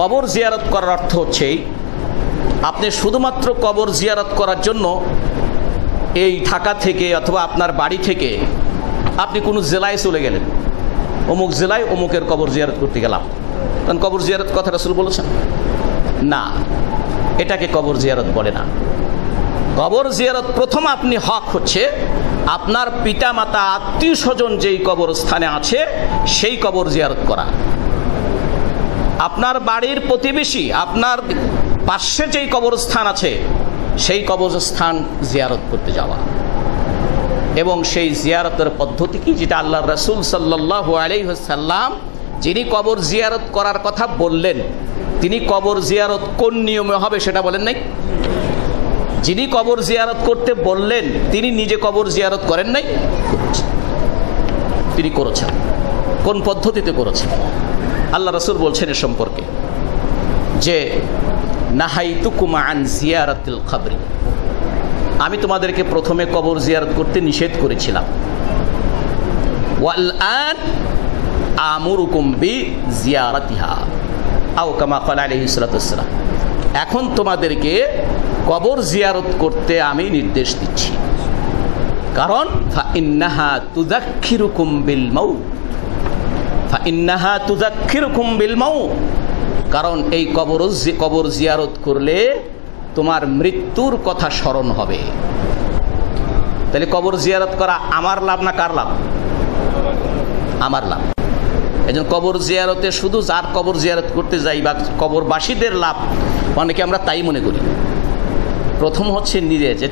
কবর জিয়ারত করার অর্থ হচ্ছে আপনি শুধুমাত্র কবর জিয়ারত করার জন্য এই ঢাকা থেকে অথবা আপনার বাড়ি থেকে আপনি কোনো জেলায় চলে গেলেন, অমুক জেলায় অমুকের কবর জিয়ারত করতে গেলাম, কারণ কবর জিয়ারত কথা রাসূল বলেছেন না, এটাকে কবর জিয়ারত বলে না। কবর জিয়ারত প্রথম আপনি হক হচ্ছে আপনার পিতা মাতা আত্মীয় স্বজন যেই কবরস্থানে আছে সেই কবর জিয়ারত করা, আপনার বাড়ির প্রতিবেশী আপনার পাশে যেই কবরস্থান আছে সেই কবরস্থান জিয়ারত করতে যাওয়া। এবং সেই জিয়ারতের পদ্ধতি কি, যেটা আল্লাহ রাসূল সাল্লাল্লাহু আলাইহি ওয়াসাল্লাম যিনি কবর জিয়ারত করার কথা বললেন, তিনি কবর জিয়ারত কোন নিয়মে হবে সেটা বলেন নাই। যিনি কবর জিয়ারত করতে বললেন তিনি নিজে কবর জিয়ারত করেন নাই, তিনি করেছেন। কোন পদ্ধতিতে করেছেন? আল্লাহ রাসূল বলছেন এ সম্পর্কে যে নাহাইতুকুম আন জিয়ারাতিল কবরি, আমি তোমাদেরকে প্রথমে কবর জিয়ারত করতে নিষেধ করেছিলাম, ওয়াল আন আমুরুকুম বি জিয়ারাতিহা আও কামা ক্বালা আলাইহিস সালাতু ওয়াস সালাম, এখন তোমাদেরকে কবর জিয়ারত করতে আমি নির্দেশ দিচ্ছি, কারণ ফাইন্নাহা তুযাক্কিরুকুম বিল মাউত, ফাইন্নাহা তুযাক্কিরুকুম বিল মাউত, কারণ এই কবর জিয়ারত করলে তোমার মৃত্যুর কথা স্মরণ হবে। তাহলে কবর জিয়ারত করা আমার লাভ না কার লাভ? আমার লাভ। এজন্য কবর জিয়ারতে শুধু যার কবর জিয়ারত করতে যাই বা কবরবাসীদের লাভ, অনেকে আমরা তাই মনে করি। প্রথম হচ্ছে নিজে, যে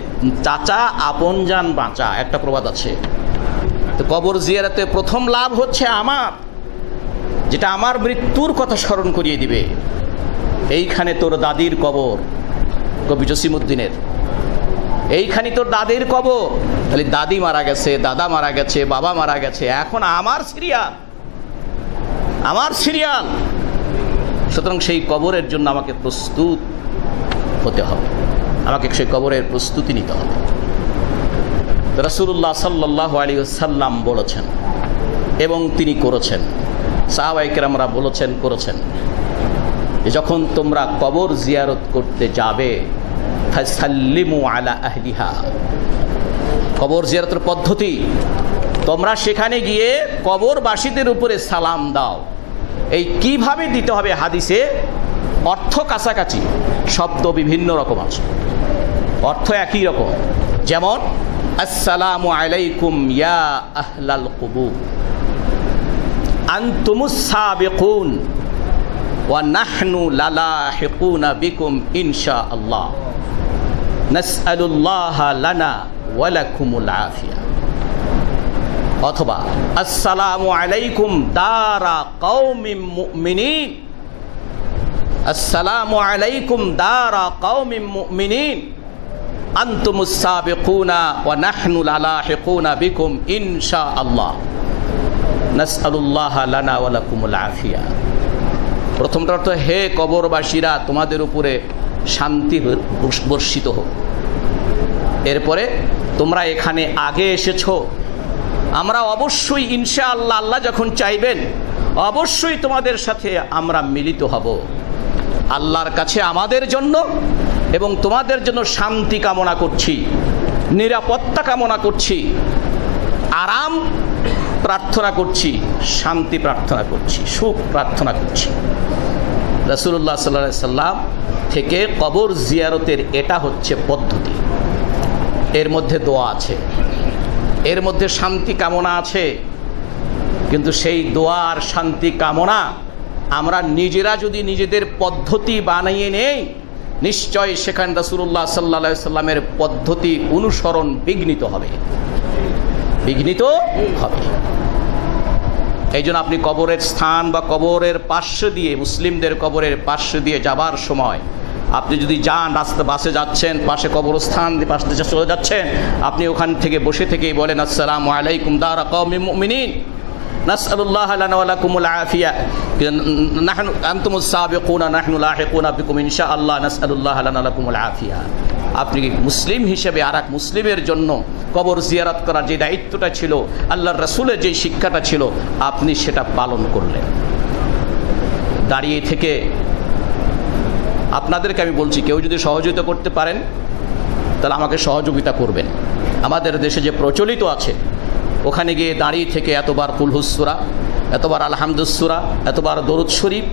চাচা আপন জান বাঁচা, একটা প্রবাদ আছে। তো কবর জিয়ারতে প্রথম লাভ হচ্ছে আমার, যেটা আমার মৃত্যুর কথা স্মরণ করিয়ে দিবে। এইখানে তোর দাদির কবর, কবি জসিমউদ্দিনের, এইখানে তোর দাদির কবর, তাহলে দাদি মারা গেছে, দাদা মারা গেছে, বাবা মারা গেছে, এখন আমার সিরিয়াল, আমার সিরিয়াল। সুতরাং সেই কবরের জন্য আমাকে প্রস্তুত হতে হবে, আমাকে সেই কবরের প্রস্তুতি নিতে হবে। রাসূলুল্লাহ সাল্লাল্লাহু আলাইহি ওয়াসাল্লাম বলেছেন এবং তিনি করেছেন, সাহাবায়ে কেরামরা বলেছেন, করেছেন, যে যখন তোমরা কবর জিয়ারত করতে যাবে ফাসাল্লিমু আলা আহলিহা, কবর জিয়ারতের পদ্ধতি, তোমরা সেখানে গিয়ে কবরবাসীদের উপরে সালাম দাও। এই কিভাবে দিতে হবে হাদিসে অর্থ কাছাকাছি, শব্দ বিভিন্ন রকম আছে, অর্থ একই রকম। যেমন আসসালামু আলাইকুম ইয়া আহলাল কুবুর আনতুমুস সাবিকুন ওয়া নাহনু লালাহিকুনা বিকুম ইনশাআল্লাহ নাসআলুল্লাহ লানা ওয়া লাকুমুল আফিয়া। অথবা আসসালামু আলাইকুম দারা কওমিম মুমিনিন, আসসালামু আলাইকুম দারা কওমিম মুমিনিন আনতুমুস সাবিকুনা ওয়া নাহনু লালাহিকুনা বিকুম ইনশাআল্লাহ নাসআলুল্লাহ লানা ওয়া লাকুমুল আফিয়া। প্রথমটা অর্থ, হে কবরবাসীরা তোমাদের উপরে শান্তি বর্ষিত হোক। এরপরে তোমরা এখানে আগে এসেছো, আমরা অবশ্যই ইনশাআল্লাহ, আল্লাহ যখন চাইবেন অবশ্যই তোমাদের সাথে আমরা মিলিত হব। আল্লাহর কাছে আমাদের জন্য এবং তোমাদের জন্য শান্তি কামনা করছি, নিরাপত্তা কামনা করছি, আরাম প্রার্থনা করছি, শান্তি প্রার্থনা করছি, সুখ প্রার্থনা করছি। রাসূলুল্লাহ সাল্লাল্লাহু আলাইহি সাল্লাম থেকে কবর জিয়ারতের এটা হচ্ছে পদ্ধতি। এর মধ্যে দোয়া আছে, এর মধ্যে শান্তি কামনা আছে, কিন্তু সেই দোয়া আর শান্তি কামনা আমরা নিজেরা যদি নিজেদের পদ্ধতি বানিয়ে নেই, নিশ্চয় সেখানে রাসূলুল্লাহ সাল্লাল্লাহু আলাইহি সাল্লামের পদ্ধতি অনুসরণ বিঘ্নিত হবে, বিঘ্নিত হবে। এই জন্য আপনি কবরের স্থান বা কবরের পার্শ্ব দিয়ে, মুসলিমদের কবরের পার্শ্ব দিয়ে যাবার সময় আপনি যদি যান, রাস্তা বাসে যাচ্ছেন, পাশে কবরস্থান দিয়ে পাশে চলে যাচ্ছেন, আপনি ওখান থেকে বসে থেকেই বলেন আসসালামু আলাইকুম দারা কওমিম মুমিনিন নাসআলুল্লাহ লানা ওয়া লাকুমুল আফিয়া নাহনু আনতুমুস সাবিকুনা নাহনু লাহিকুনা বিকুম ইনশাআল্লাহ নাসআলুল্লাহ লানা ওয়া লাকুমুল আফিয়া। আপনি মুসলিম হিসেবে আর এক মুসলিমের জন্য কবর জিয়ারত করার যে দায়িত্বটা ছিল, আল্লাহর রাসূলের যে শিক্ষাটা ছিল, আপনি সেটা পালন করলেন। দাঁড়িয়ে থেকে আপনাদেরকে আমি বলছি, কেউ যদি সহযোগিতা করতে পারেন তাহলে আমাকে সহযোগিতা করবেন। আমাদের দেশে যে প্রচলিত আছে, ওখানে গিয়ে দাঁড়িয়ে থেকে এতবার কুলহুস সূরা, এতবার আলহামদুস সূরা, এতবার দরুদ শরীফ,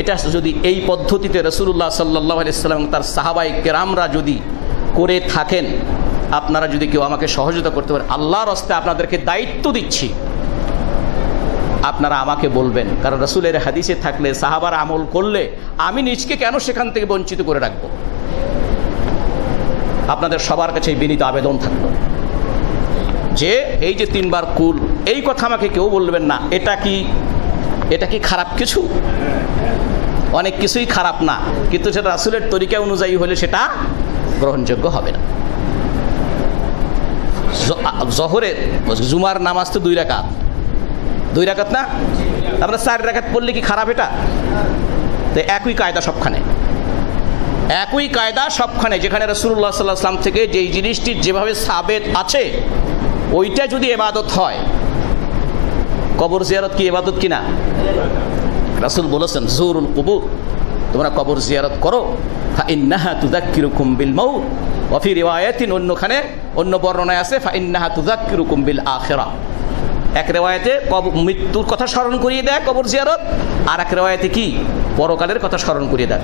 এটা যদি এই পদ্ধতিতে রাসূলুল্লাহ সাল্লাল্লাহু আলাইহি ওয়াসাল্লাম এবং তার সাহাবায়ে কেরামরা যদি করে থাকেন, আপনারা যদি কেউ আমাকে সহযোগিতা করতে পারেন, আল্লাহর রাস্তায় আপনাদেরকে দায়িত্ব দিচ্ছি, আপনারা আমাকে বলবেন। কারণ রাসূলের হাদিসে থাকলে, সাহাবারা আমল করলে আমি নিজকে কেন সেখান থেকে বঞ্চিত করে রাখবো? আপনাদের সবার কাছে বিনীত আবেদন থাকলো যে এই যে 3 বার কুল, এই কথা আমাকে কেউ বলবেন না এটা কি খারাপ কিছু? অনেক কিছুই খারাপ না, কিন্তু সেটা রাসূলের তরিকা অনুযায়ী হলে সেটা গ্রহণযোগ্য হবে না। জোহরের জুমার নামাজ তো 2 রাকাত, 2 রাকাত না, আমরা 4 রাকাত পড়লে কি খারাপ? এটা তো একই কায়দা সবখানে, একই কায়দা সবখানে। যেখানে রাসূলুল্লাহ সাল্লাল্লাহু আলাইহি ওয়াসাল্লাম থেকে যেই জিনিসটি যেভাবে সাবেত আছে, ওইটা যদি ইবাদত হয়, কবর জিয়ারত কি ইবাদত কিনা? রাসূল বলেছেন, জুরুল কুবুর, তোমরা কবর জিয়ারত করো, ফাইন্নাহা তুযাক্কিরুকুম বিল মাউত, ওয়া ফি রিওয়ায়াতিন, অন্যখানে অন্য বর্ণনায় আছে ফাইন্নাহা তুযাক্কিরুকুম বিল আখিরাহ। এক রিওয়ায়াতে মৃত্যুর কথা স্মরণ করিয়ে দেয় কবর জিয়ারত, আর এক রিওয়ায়াতে কি পরকালের কথা স্মরণ করিয়ে দেয়।